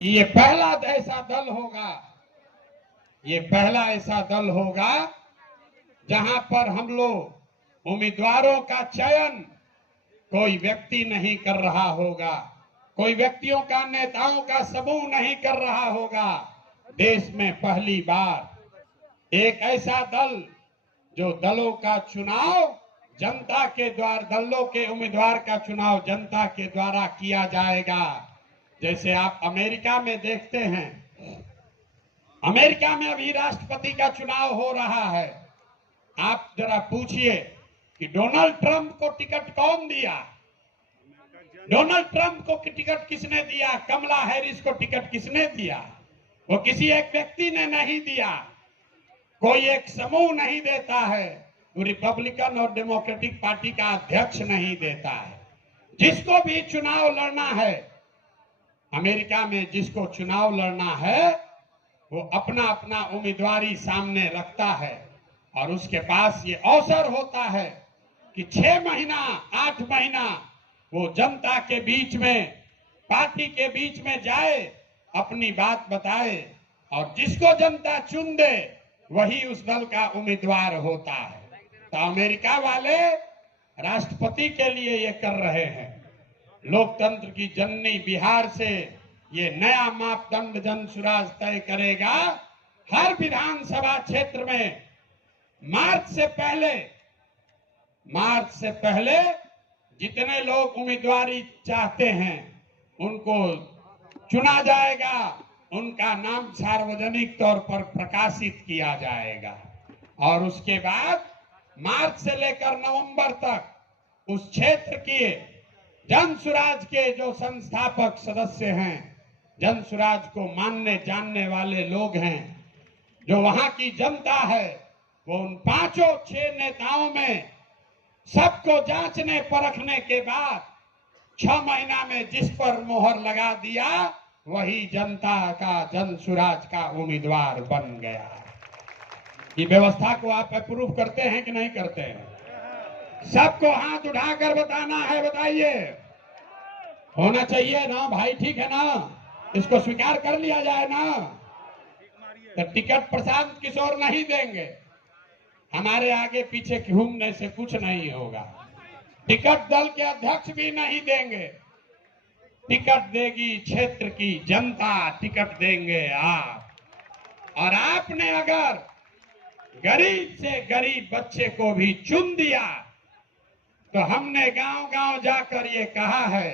ये पहला ऐसा दल होगा, ये पहला ऐसा दल होगा जहां पर हम लोग उम्मीदवारों का चयन कोई व्यक्ति नहीं कर रहा होगा, कोई व्यक्तियों का, नेताओं का समूह नहीं कर रहा होगा। देश में पहली बार एक ऐसा दल जो दलों का चुनाव जनता के द्वारा, दलों के उम्मीदवार का चुनाव जनता के द्वारा किया जाएगा। जैसे आप अमेरिका में देखते हैं, अमेरिका में अभी राष्ट्रपति का चुनाव हो रहा है। आप जरा पूछिए कि डोनाल्ड ट्रंप को टिकट कौन दिया? डोनाल्ड ट्रंप को टिकट किसने दिया? कमला हैरिस को टिकट किसने दिया? वो किसी एक व्यक्ति ने नहीं दिया, कोई एक समूह नहीं देता है, वो रिपब्लिकन और डेमोक्रेटिक पार्टी का अध्यक्ष नहीं देता है। जिसको भी चुनाव लड़ना है अमेरिका में, जिसको चुनाव लड़ना है वो अपना अपना उम्मीदवारी सामने रखता है और उसके पास ये अवसर होता है कि 6 महीना 8 महीना वो जनता के बीच में, पार्टी के बीच में जाए, अपनी बात बताए और जिसको जनता चुन दे वही उस दल का उम्मीदवार होता है। तो अमेरिका वाले राष्ट्रपति के लिए ये कर रहे हैं। लोकतंत्र की जननी बिहार से ये नया मापदंड जनसुराज तय करेगा। हर विधानसभा क्षेत्र में मार्च से पहले जितने लोग उम्मीदवारी चाहते हैं उनको चुना जाएगा, उनका नाम सार्वजनिक तौर पर प्रकाशित किया जाएगा और उसके बाद मार्च से लेकर नवंबर तक उस क्षेत्र के जनसुराज के जो संस्थापक सदस्य हैं, जनसुराज को मानने जानने वाले लोग हैं, जो वहां की जनता है, वो उन 5-6 नेताओं में सबको जांचने परखने के बाद 6 महीना में जिस पर मोहर लगा दिया वही जनता का, जनसुराज का उम्मीदवार बन गया। ये व्यवस्था को आप अप्रूव करते हैं कि नहीं करते हैं? सबको हाथ उठाकर बताना है, बताइए। होना चाहिए ना भाई, ठीक है ना? इसको स्वीकार कर लिया जाए ना? तो टिकट प्रशांत किशोर नहीं देंगे, हमारे आगे पीछे घूमने से कुछ नहीं होगा। टिकट दल के अध्यक्ष भी नहीं देंगे, टिकट देगी क्षेत्र की जनता, टिकट देंगे आप। और आपने अगर गरीब से गरीब बच्चे को भी चुन दिया तो हमने गांव-गांव जाकर ये कहा है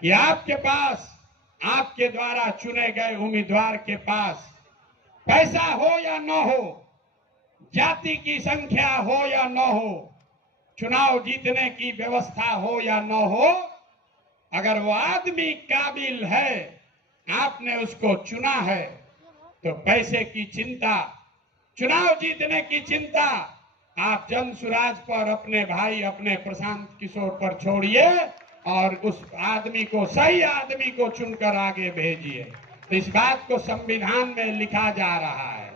कि आपके पास, आपके द्वारा चुने गए उम्मीदवार के पास पैसा हो या न हो, जाति की संख्या हो या न हो, चुनाव जीतने की व्यवस्था हो या न हो, अगर वो आदमी काबिल है, आपने उसको चुना है, तो पैसे की चिंता, चुनाव जीतने की चिंता आप जनसुराज पर, अपने भाई, अपने प्रशांत किशोर पर छोड़िए और उस आदमी को, सही आदमी को चुनकर आगे भेजिए। तो इस बात को संविधान में लिखा जा रहा है।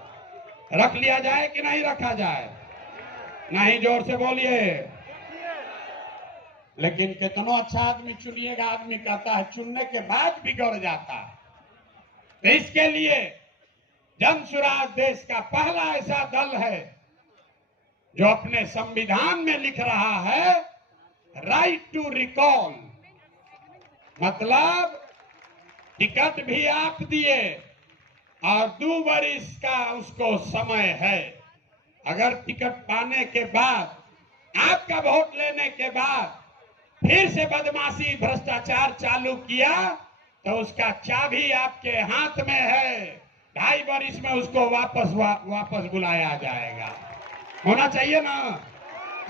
रख लिया जाए कि नहीं रखा जाए? नहीं, जोर से बोलिए। लेकिन कितना अच्छा आदमी चुनिएगा, आदमी कहता है चुनने के बाद बिगड़ जाता है। तो इसके लिए जनसुराज देश का पहला ऐसा दल है जो अपने संविधान में लिख रहा है राइट टू रिकॉल, मतलब टिकट भी आप दिए और 2 वर्ष का उसको समय है। अगर टिकट पाने के बाद, आपका वोट लेने के बाद फिर से बदमाशी, भ्रष्टाचार चालू किया तो उसका चाबी आपके हाथ में है। 2.5 वर्ष में उसको वापस बुलाया जाएगा। होना चाहिए ना?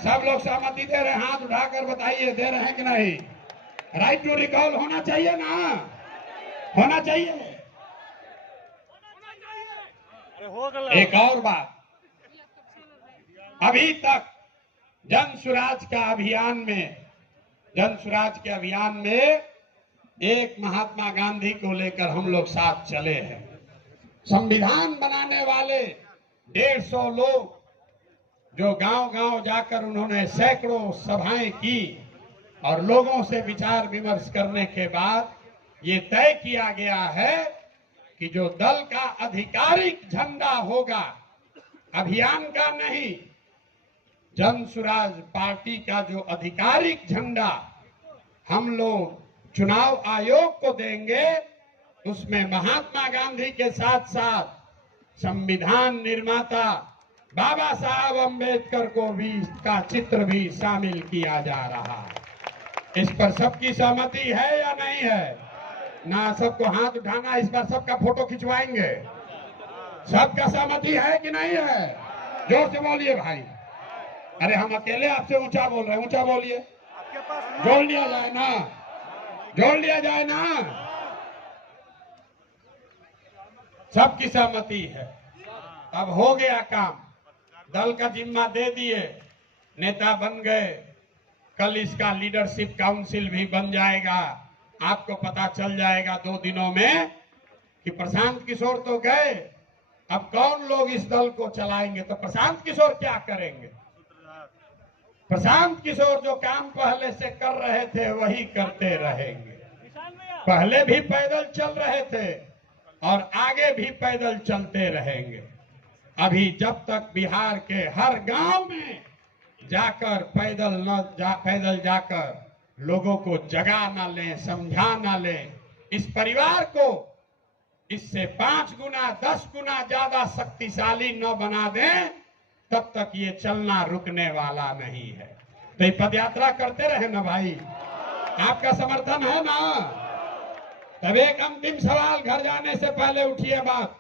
सब लोग सहमति दे रहे हैं? हाथ उठाकर बताइए, दे रहे हैं कि नहीं? राइट टू रिकॉल होना चाहिए ना? होना चाहिए। एक और बात, अभी तक जनसुराज के अभियान में एक महात्मा गांधी को लेकर हम लोग साथ चले हैं। संविधान बनाने वाले 150 लोग जो गांव-गांव जाकर उन्होंने सैकड़ों सभाएं की और लोगों से विचार विमर्श करने के बाद ये तय किया गया है कि जो दल का आधिकारिक झंडा होगा, अभियान का नहीं, जन सुराज पार्टी का जो आधिकारिक झंडा हम लोग चुनाव आयोग को देंगे, उसमें महात्मा गांधी के साथ साथ संविधान निर्माता बाबा साहब अम्बेडकर को भी इसका चित्र भी शामिल किया जा रहा है। इस पर सबकी सहमति है या नहीं है? ना सबको हाथ उठाना, इस पर सबका फोटो खिंचवाएंगे। सबका सहमति है कि नहीं है? जोर से बोलिए भाई। अरे हम अकेले आपसे ऊंचा बोल रहे हैं, ऊंचा बोलिए। जोड़ लिया जाए ना, जोड़ लिया जाए ना। सबकी सहमति है। अब हो गया काम, दल का जिम्मा दे दिए, नेता बन गए, कल इसका लीडरशिप काउंसिल भी बन जाएगा। आपको पता चल जाएगा 2 दिनों में कि प्रशांत किशोर तो गए, अब कौन लोग इस दल को चलाएंगे। तो प्रशांत किशोर क्या करेंगे? प्रशांत किशोर जो काम पहले से कर रहे थे वही करते रहेंगे। पहले भी पैदल चल रहे थे और आगे भी पैदल चलते रहेंगे। अभी जब तक बिहार के हर गांव में जाकर पैदल जाकर लोगों को जगा ना ले, समझा ना ले, इस परिवार को इससे 5 गुना 10 गुना ज्यादा शक्तिशाली न बना दें, तब तक ये चलना रुकने वाला नहीं है। तो ये पदयात्रा करते रहे ना भाई, आपका समर्थन है ना? तब एक अंतिम सवाल, घर जाने से पहले उठिए मत,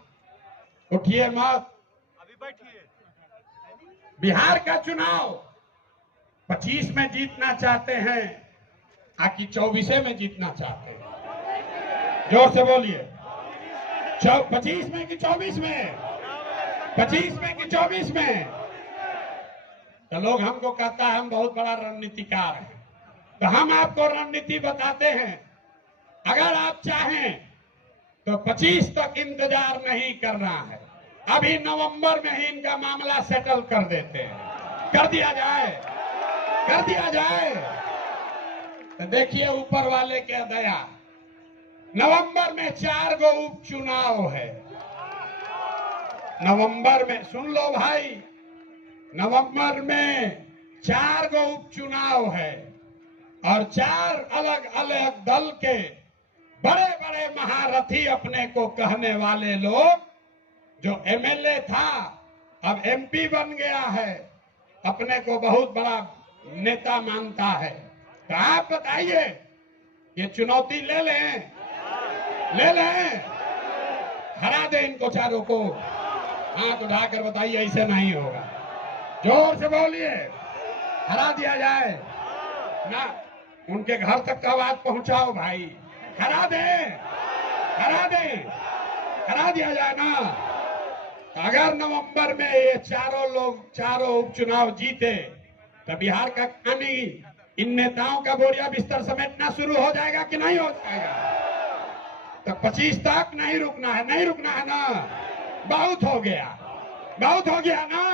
उठिए मत। अभी बैठिए। बिहार का चुनाव 25 में जीतना चाहते हैं आकि 24 में जीतना चाहते हैं? जोर से बोलिए। 25 में कि 24 में? 25 में कि 24 में? तो लोग हमको कहता है हम बहुत बड़ा रणनीतिकार हैं, तो हम आपको रणनीति बताते हैं। अगर आप चाहें तो 25 तक इंतजार नहीं करना है, अभी नवंबर में ही इनका मामला सेटल कर देते हैं। कर दिया जाए, कर दिया जाए। तो देखिए ऊपर वाले के दया, नवंबर में 4 गो उपचुनाव है। नवंबर में, सुन लो भाई, नवंबर में 4 गो उपचुनाव है और 4 अलग अलग दल के बड़े बड़े महारथी, अपने को कहने वाले लोग, जो एमएलए था अब एमपी बन गया है, अपने को बहुत बड़ा नेता मानता है। तो आप बताइए, ये चुनौती ले लें, ले लें, हरा दे इनको चारों को। हाथ उठाकर बताइए, ऐसे नहीं होगा। जोर से बोलिए, हरा दिया जाए ना। उनके घर तक का आवाज पहुंचाओ भाई, हरा दे, हरा दे, हरा दिया जाए ना। अगर नवंबर में ये चारों लोग, चारों उपचुनाव जीते, तो बिहार का कहानी, इन नेताओं का बोरिया बिस्तर समेटना शुरू हो जाएगा कि नहीं हो जाएगा? तो 25 तक नहीं रुकना है, नहीं रुकना है ना। बहुत हो गया, बहुत हो गया ना।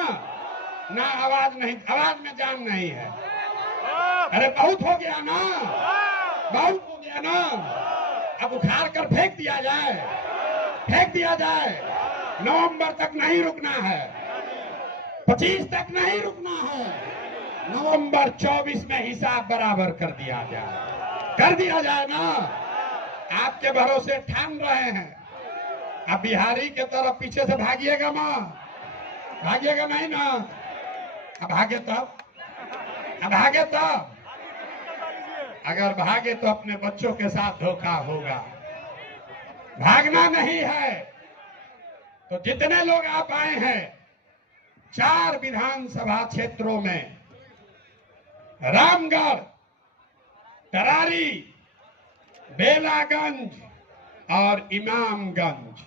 ना आवाज नहीं, आवाज में जान नहीं है। अरे बहुत हो गया ना, बहुत हो गया ना। अब उखाड़ कर फेंक दिया जाए, फेंक दिया जाए। नवंबर तक नहीं रुकना है, 25 तक नहीं रुकना है। नवंबर 24 में हिसाब बराबर कर दिया जाए, कर दिया जाए ना। आपके भरोसे ठान रहे हैं। अब बिहारी के तरफ पीछे से भागिएगा मां, भागिएगा नहीं ना। अब भागे तब, अब भागे तब, अगर भागे तो अपने बच्चों के साथ धोखा होगा। भागना नहीं है। तो जितने लोग आप आए हैं 4 विधानसभा क्षेत्रों में, रामगढ़, तरारी, बेलागंज और इमामगंज,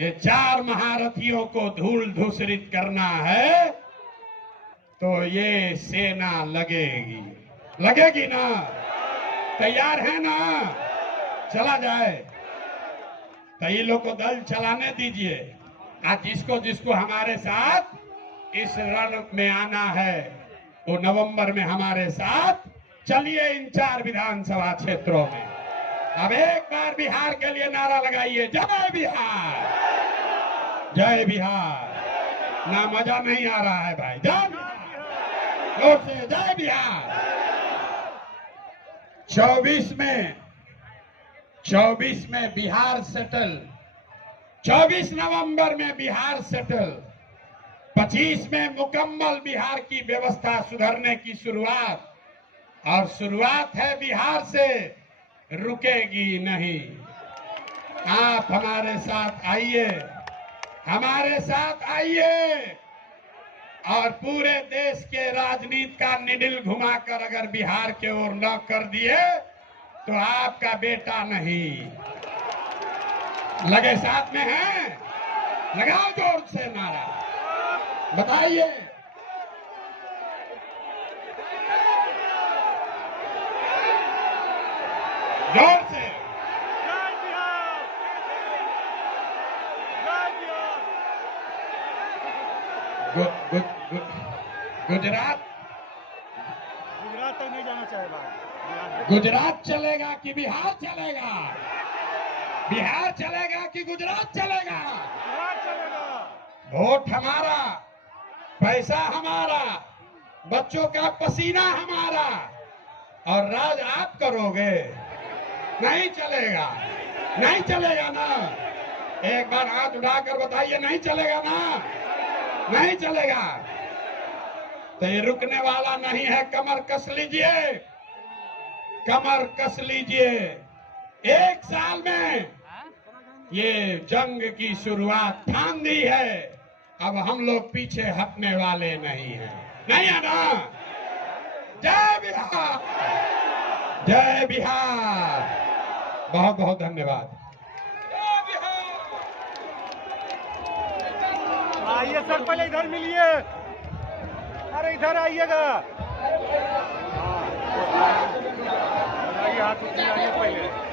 ये 4 महारथियों को धूल धूसरित करना है, तो ये सेना लगेगी, लगेगी ना। तैयार है ना? चला जाए। तो ये लोग को दल चलाने दीजिए। आज जिसको जिसको हमारे साथ इस रण में आना है, वो नवंबर में हमारे साथ चलिए इन 4 विधानसभा क्षेत्रों में। अब एक बार बिहार के लिए नारा लगाइए, जय बिहार, जय बिहार। ना मजा नहीं आ रहा है भाई, जय बिहार, जोर से जय बिहार। 24 में बिहार सेटल, 24 नवंबर में बिहार सेटल, 25 में मुकम्मल बिहार की व्यवस्था सुधरने की शुरुआत, और शुरुआत है बिहार से, रुकेगी नहीं। आप हमारे साथ आइए, हमारे साथ आइए, और पूरे देश के राजनीति का निडिल घुमाकर अगर बिहार के ओर न कर दिए तो आपका बेटा नहीं। लगे साथ में हैं? लगाओ जोर से नारा, बताइए। जोर से गुजरात तक नहीं जाना चाहेगा। गुजरात चलेगा कि बिहार चलेगा? बिहार चलेगा कि गुजरात चलेगा? वोट हमारा, पैसा हमारा, बच्चों का पसीना हमारा, और राज आप करोगे। नहीं चलेगा, नहीं चलेगा ना। एक बार हाथ उठाकर बताइए, नहीं चलेगा ना? नहीं चलेगा। तो ये रुकने वाला नहीं है। कमर कस लीजिए, कमर कस लीजिए। एक साल में ये जंग की शुरुआत ठान दी है, अब हम लोग पीछे हटने वाले नहीं हैं। नहीं है ना? जय बिहार, जय बिहार। बहुत बहुत धन्यवाद। आइए सर, पहले इधर मिलिए। अरे इधर आइएगा, आइए, हाथ उठाइए पहले।